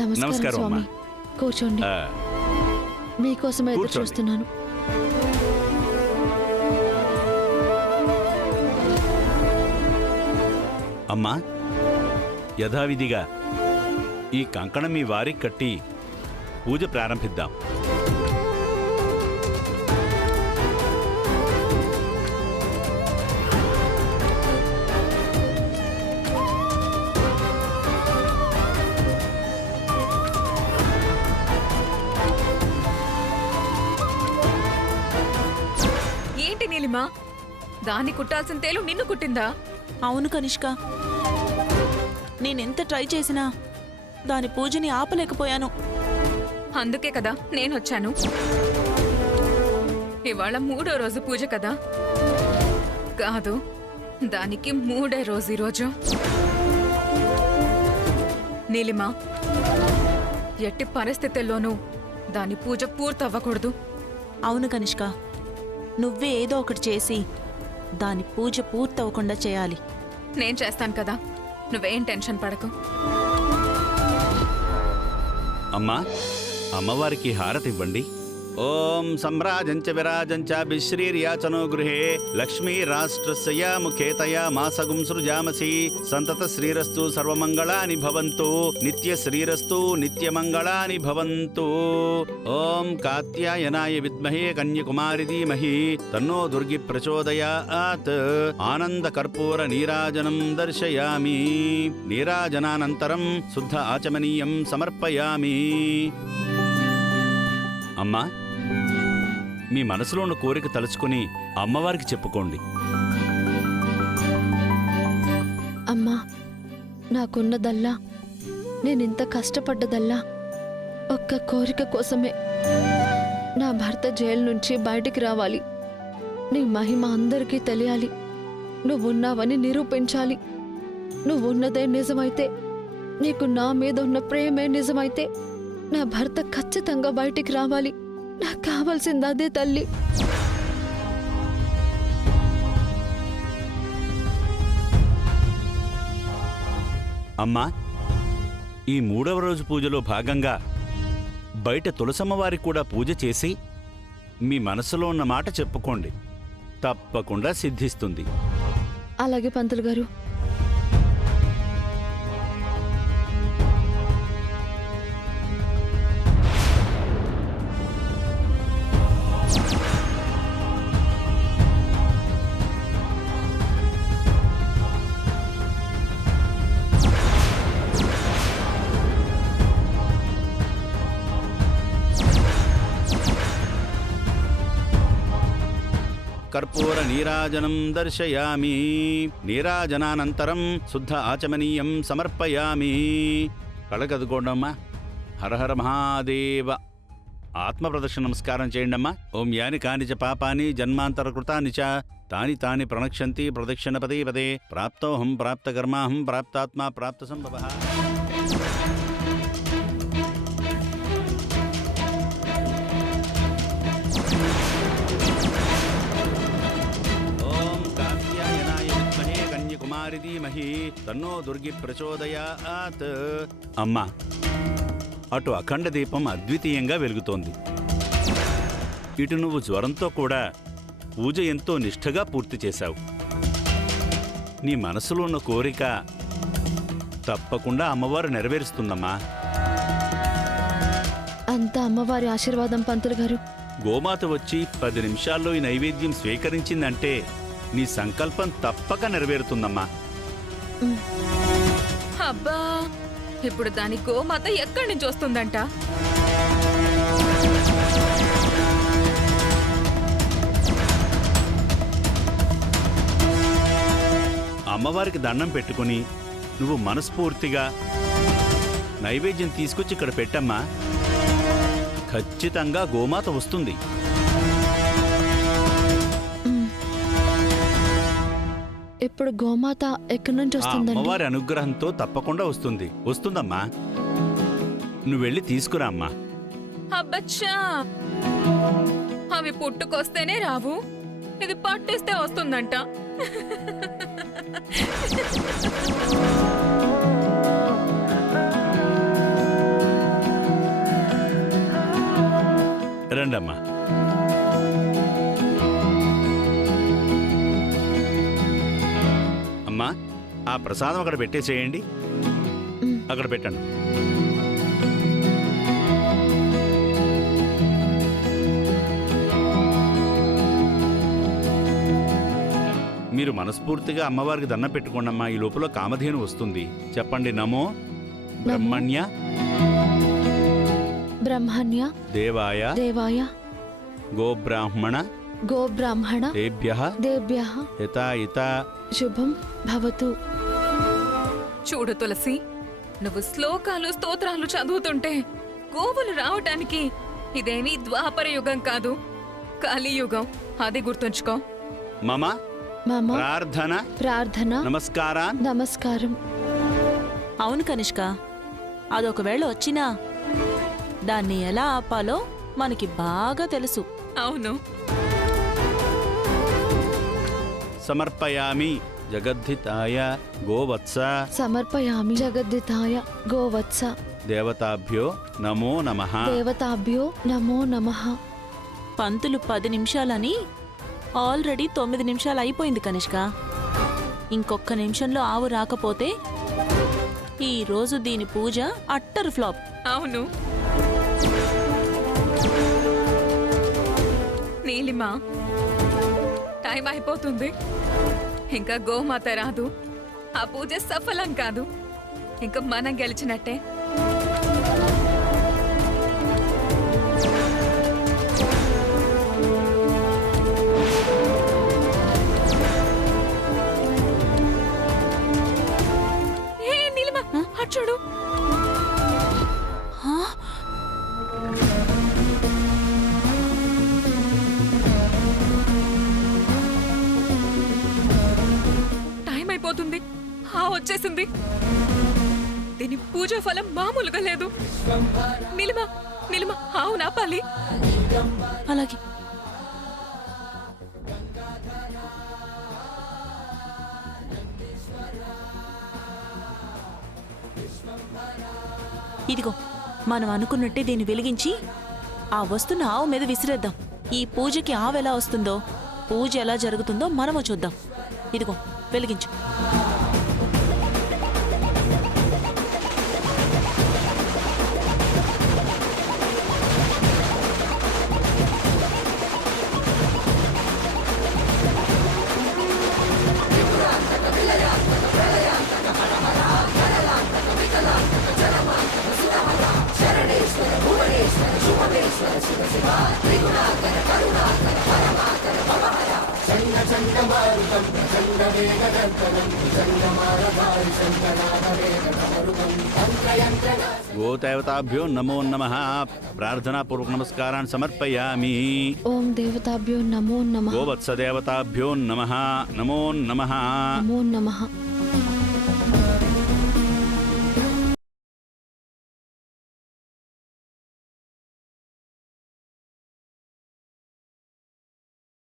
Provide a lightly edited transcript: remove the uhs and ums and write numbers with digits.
నమస్కారం నమస్కారం అమ్మా. స్వామి. కూర్చోండి. ఆ, మీకోసమే ఎదురు కూర్చోండి. చూస్తున్నాను. అమ్మా, యథావిధిగా ఈ కంకణం మీ వారికి కట్టి పూజ ప్రారంభిద్దాం. ఏంటి నీలిమా, దాన్ని కుట్టాల్సిన తేలు నిన్ను కుట్టిందా? అవును కనిష్క, నేనెంత ట్రై చేసినా దాని పూజని ఆపలేకపోయాను. అందుకే కదా నేనొచ్చాను. ఇవాళ 3వ రోజు పూజ కదా. కాదు, దానికి 3వ రోజు ఈరోజు. నీలిమా, ఎట్టి పరిస్థితుల్లోనూ దాని పూజ పూర్తవ్వకూడదు. అవును కనిష్క, నువ్వే ఏదో ఒకటి చేసి దాని పూజ పూర్తవకుండా చేయాలి. నేను చేస్తాను కదా, నువ్వేం టెన్షన్ పడకు. అమ్మా, అమ్మవారికి హారతి ఇవ్వండి. ఓం సమ్రాజంచ విరాజంచ విశ్రీర్యాచనో గృహే లక్ష్మీ రాష్ట్రస్య ముఖేతయా మాసగుం సృజామసి సంతత శ్రీరస్తు సర్వమంగళాని భవంతు నిత్య శ్రీరస్తు నిత్యమంగళాని భవంతు. ఓం కాత్యాయనాయ విద్మహే కన్యకుమారి ధీమహి తన్నో దుర్గి ప్రచోదయాత్. ఆనంద కర్పూర నీరాజనం దర్శయామి. నీరాజనానంతరం శుద్ధ ఆచమనీయం సమర్పయామి. అమ్మా, మీ మనసులో ఉన్న కోరిక తలుచుకుని అమ్మవారికి చెప్పుకోండి. అమ్మా, నాకున్నదల్లా, నేనింత కష్టపడ్డదల్లా ఒక్క కోరిక కోసమే. నా భర్త జైలు నుంచి బయటికి రావాలి. నీ మహిమ అందరికీ తెలియాలి. నువ్వున్నావని నిరూపించాలి. నువ్వున్నదే నిజమైతే, నీకు నా మీద ఉన్న ప్రేమే నిజమైతే, నా భర్త ఖచ్చితంగా బయటికి రావాలి. నాకు కావాల్సింది అదే తల్లి. అమ్మా, ఈ 3వ రోజు పూజలో భాగంగా బయట తులసమ్మవారికి కూడా పూజ చేసి మీ మనసులో ఉన్న మాట చెప్పుకోండి. తప్పకుండా సిద్ధిస్తుంది. అలాగే పంతులు గారు. కర్పూర నీరాజనం దర్శయామి. నీరాజనానంతరం శుద్ధ ఆచమనీయం సమర్పయామి. కళ్ళకదుకోండమ్మా. హరహర మహాదేవ. ఆత్మ ప్రదక్షిణ నమస్కారం చేయండమ్మా. ఓం యాని కానిచ పాపాని జన్మాంతర కృతాని చ తాని తాని ప్రణక్షంతి ప్రదక్షిణ పదే పదే. ప్రాప్తోహం ప్రాప్తకర్మాహం ప్రాప్తాత్మా ప్రాప్త సంభవః. కుమారి ధీమహి తన్నో దుర్గి ప్రచోదయాత్. అమ్మా, అటు అఖండ దీపం అద్వితీయంగా వెలుగుతోంది. ఇటు నువ్వు జ్వరంతో కూడా పూజ ఎంతో నిష్ఠగా పూర్తి చేశావు. నీ మనసులో ఉన్న కోరిక తప్పకుండా అమ్మవారు నెరవేరుస్తుందమ్మా. అంతా అమ్మవారి ఆశీర్వాదం పంతులు గారు. గోమాత వచ్చి 10 నిమిషాల్లో ఈ నైవేద్యం స్వీకరించిందంటే నీ సంకల్పం తప్పక నెరవేరుతుందమ్మా. అబ్బా, ఇప్పుడు దాని గోమాత ఎక్కడి నుంచి వస్తుందంట? అమ్మవారికి దండం పెట్టుకుని నువ్వు మనస్ఫూర్తిగా నైవేద్యం తీసుకొచ్చి ఇక్కడ పెట్టమ్మా. ఖచ్చితంగా గోమాత వస్తుంది. ఇప్పుడు గోమాత ఎక్కడి నుంచి ఆ వస్తుందండి? అమ్మవారి అనుగ్రహంతో తప్పకుండా వస్తుంది. వస్తుందమ్మా. నువ్వెళ్ళి తీసుకురా అమ్మా. అబ్బచ్చా, అవి పుట్టుకొస్తేనే రావు, ఇది పట్టేస్తే వస్తుందంట. వెళ్ళండి అమ్మా. అమ్మా, ఆ ప్రసాదం అక్కడ పెట్టేసేయండి. మ్. అక్కడ పెట్టండి. మీరు మనస్ఫూర్తిగా అమ్మవారికి దండం పెట్టుకోండి అమ్మా. ఈ లోపల కామధేను వస్తుంది. చెప్పండి, నమో బ్రహ్మణ్య బ్రహ్మణ్య దేవాయ దేవాయ గోబ్రాహ్మణ గోబ్రాహ్మణ దేభ్యః దేభ్యః యథాయిత. శుభం భవతు. చూడు తులసి, నువ్వు శ్లోకాలు స్తోత్రాలు చదువుతుంటే గోవులు రావటానికి ఇదేమీ ద్వాపర యుగం కాదు, కలియుగం. అది గుర్తుంచుకో. మమ మమ ప్రార్థన ప్రార్థన నమస్కారాన్. నమస్కారం. అవును కనిష్క, అదొకవేళ వచ్చినా దాన్ని ఎలా ఆపాలో మనకి బాగా తెలుసు. అవును. సమర్పయామి జగద్ధితాయ గోవత్స సమర్పయామి జగద్దితాయ గోవత్స దేవతాభ్యో నమో నమః. దేవతాభ్యో నమో నమః. పంతులు 10 నిమిషాలని ఆల్రెడీ 9 నిమిషాలు అయిపోయింది కనిష్క. ఇంకొక నిమిషంలో ఆవు రాకపోతే ఈ రోజు దీని పూజ అట్టర్ ఫ్లాప్. అవును. నీలిమా, టైం అయిపోతుంది. ఇంకా గోమాత రాదు. ఆ పూజ సఫలం కాదు. ఇంకా మనం గెలిచినట్టే. హే నీలిమా, అటు చూడు. హా? టైం అయిపోతుంది. వచ్చేసింది. దీని పూజ ఫలం మామూలుగా లేదు. నిలిమా నిలిమా ఆవు నాపాలి. అలాగే. ఇదిగో, మనం అనుకున్నట్టే దీన్ని వెలిగించి ఆ వస్తున్న ఆవు మీద విసిరేద్దాం. ఈ పూజకి ఆవు ఎలా వస్తుందో, పూజ ఎలా జరుగుతుందో మనము చూద్దాం. ఇదిగో వెలిగించు. గోదేవతాభ్యో నమో నమః. ప్రార్థనాపూర్వక నమస్కారాన్ని సమర్పయామి. ఓం దేవతాభ్యో నమో నమః. గోవత్సదేవతాభ్యో నమః. నమో నమః. నమో నమః.